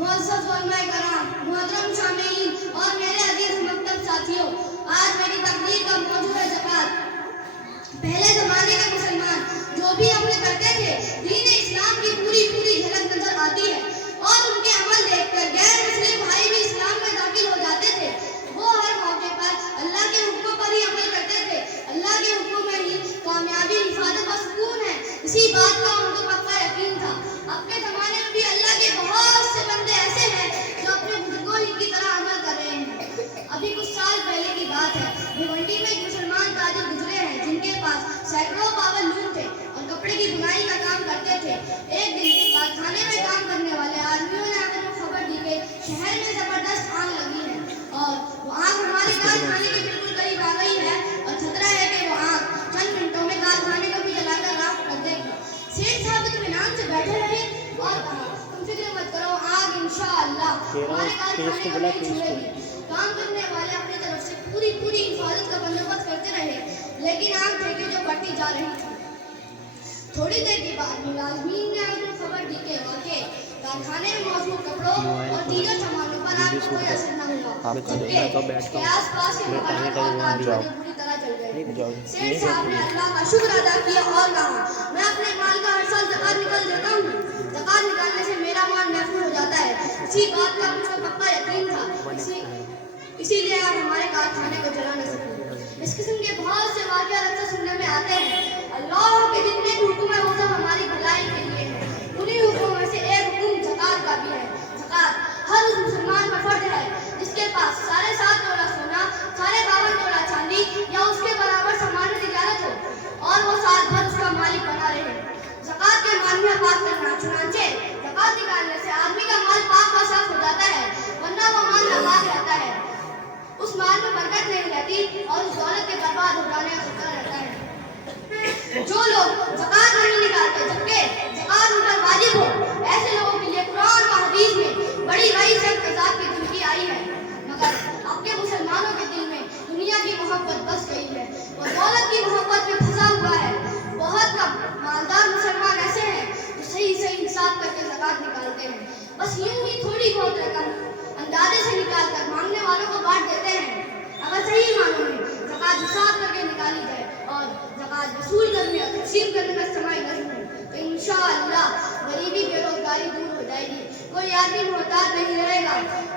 मुअज़्ज़ज़ उलमाए कराम, मुहतरम शामीईन और मेरे अजीज मकतब साथियों, आज मेरी तकरीर का मौजू है ज़कात। पहले ज़माने के मुसलमान जो भी अमल करते थे, दीन इस्लाम की पूरी झलक नजर आती है और उनके अमल देखकर गैर मुस्लिम भाई भी इस्लाम में दाखिल हो जाते थे। वो हर मौके पर अल्लाह के हुक्मों पर ही अमल करते थे। अल्लाह के हुक्मों में ही कामयाबी, हिफाजत और सुकून है, इसी बात का उनको पक्का यकीन था। अब के ज़माने में भी अल्लाह के बहुत से बंदे ऐसे हैं जो अपने बुजुर्गों ही की तरह अमल कर रहे हैं। अभी कुछ साल पहले की बात है, भिवंडी में एक मुसलमान ताजिर गुजरे हैं जिनके पास सैकड़ों पावर लूम थे और कपड़े की बुनाई का काम करते थे। एक दिन कारखाने में काम करने वाले आदमियों ने आकर खबर दी कि शहर में जबरदस्त आग लगी है और वो आग हमारे कारखाने के बिल्कुल करीब आ गई है और खतरा है कि वो आग चंद मिनटों में कारखाने को भी जलाकर राख कर देगी। सेठ साहब इत्मीनान से बैठे रहे और कहा, तुम फिक्र मत करो, आग इंशाअल्लाह हमारे कारखाने को नहीं छुएगी। काम करने वाले अपनी तरफ से पूरी हिफाजत का बंदोबस्त करते रहे, लेकिन आग ठेके जो बढ़ती जा रही थी। थोड़ी देर के बाद मुलाजिमीन ने उन्हें खबर दी कि वाकई कारखाने में मौजूद कपड़ों और दीगर सामानों पर आग कोई असर न हुआ, जबकि इसके आसपास के मकान और कारखाने पूरी तरह जल गए। सेठ साहब ने अल्लाह का शुक्र अदा किया और कहा, मैं अपने माल का हर साल ज़कात निकाल देता हूँ। ज़कात निकालने से मेरा माल महफूज हो जाता है। इसी बात का मुझको पक्का यकीन था, इसीलिए आप हमारे कारखाने को जला न सके। इस किस्म के बहुत से वाक़या अक्सर सुनने में आते हैं। अल्लाह के जितने हुक्म है वो सब हमारी भलाई के लिए है। उन्हीं हुक्मों में से एक हुक्म ज़कात का भी है। ज़कात हर उस मुसलमान पर फर्ज है जिसके पास 7.5 तोला सोना, 52 तोला चांदी या उसके बराबर सामान तिजारत हो और वो साल भर उसका मालिक बना रहे। ज़कात के मानिया पाक करना, चुनांचे ज़कात निकालने से आदमी का माल पाक व साफ हो जाता है, वरना वो माल नापाक रहता है। उस माल में बरकत नहीं रहती और उस दौलत के बर्बाद हो जाने का खतरा रहता है। जो लोग ज़कात नहीं निकालते जबकि ज़कात उन पर वाजिब हो, ऐसे लोगों के लिए कुरान व हदीस में बड़ी सख्त अज़ाब की धमकी आई है। मगर आपके मुसलमानों के दिल में दुनिया की मोहब्बत बस गई है, वो दौलत की मोहब्बत में फंसा हुआ है। बहुत कम मालदार मुसलमान ऐसे हैं जो सही इंसाफ करके ज़कात निकालते हैं। बस यूं ही थोड़ी बहुत रकम अंदाजे से निकाल कर मांगने वालों को बांट देते हैं। अगर सही मानों में ज़कात हिसाब करके निकाली जाए और ज़कात वसूल करने और तक़सीम करने का इस्तेमाल नज़र हो तो इंशाअल्लाह गरीबी, बेरोजगारी दूर हो जाएगी। कोई आदमी मोहताज नहीं रहेगा,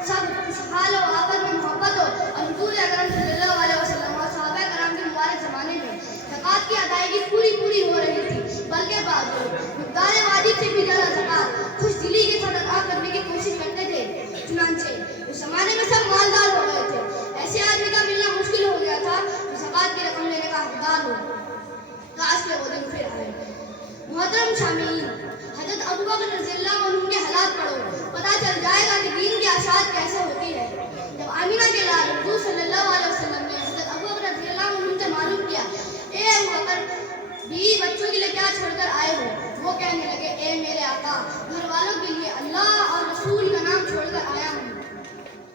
सब खुशहाल हो, आपस में मोहब्बत हो। और हुज़ूर अकरम सल्लल्लाहु अलैहि वसल्लम और सहाबा कराम के मुबारक ज़माने में ज़कात की अदायगी पूरी हो रही थी, बल्कि बाद मिक़दार वाजिब से भी ज़्यादा ज़कात खुश दिली के साथ अदा करने की कोशिश करते थे। चुनांचे उस ज़माने में सब मालदार हो गए थे। ऐसे आदमी का मिलना मुश्किल हो गया था जो ज़कात की रकम लेने का हकदार हो। काश के वो दिन फिर आए। मुहतरम शामीईन, हज़रत अबू बकर रज़ियल्लाहु अन्हु के हालात पढ़ो, पता चल जाएगा कि दीन की आशात कैसे होती है। जब आमिना के लाल हुज़ूर सल्लल्लाहु अलैहि वसल्लम ने हज़रत अबू बकर रज़ियल्लाहु अन्हु से मालूम किया, ए अबू बकर, बीवी बच्चों के लिए क्या छोड़कर आए हो? वो कहने लगे, ए मेरे आका, घर वालों के लिए अल्लाह और रसूल का नाम छोड़कर आया हूँ।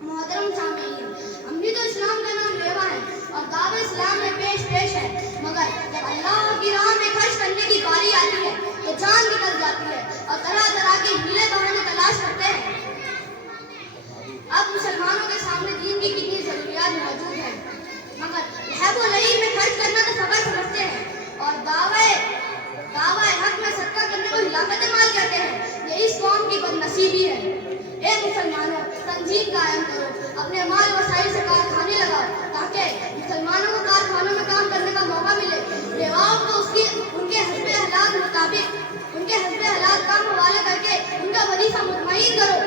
मुहतरम शामीईन, हम भी तो इस्लाम का नाम लेवा है और दावा इस्लाम में पेश है, मगर जब अल्लाह की राह में खर्च करने की बारी आती है तो जान निकल जाती है और तरह के हीले बहाने तलाश करते हैं। अब मुसलमानों के सामने दीन की कितनी ज़रूरियात मौजूद है, मगर लहब व लईब में खर्च करना तो सबर समझते हैं और दावा हक में सदका करने को हिलाफत माल कहते हैं। ये इस कौम की बदनसीबी है। ए मुसलमानों, तंजीम कायम करो, अपने माल वसाइल से कारखाने लगाओ ताकि मुसलमानों को कारखानों में काम करने का मौका मिले। बेवाओं को उनके हस्बे हालात मुताबिक उनके हस्बे हालात का हवाला करके उनका वजीफा मुतमईन करो।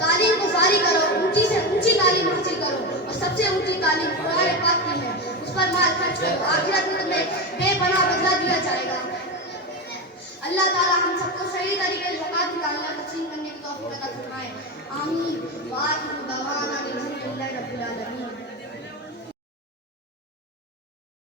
तालीम को जारी करो, ऊंची से ऊंची तालीम हासिल करो और सबसे ऊंची तालीम कुरान पाक की है, उस पर माल खर्च करो। आखिरत में बेपनाह बदला दिया जाएगा। अल्लाह ताला हम सबको सही तरीके से ज़कात निकालने और तक़सीम करने की तौफ़ीक़ अता फरमाए। आमीन। वाहिर दवाना अल्हम्दुलिल्लाहि रब्बिल आलमीन।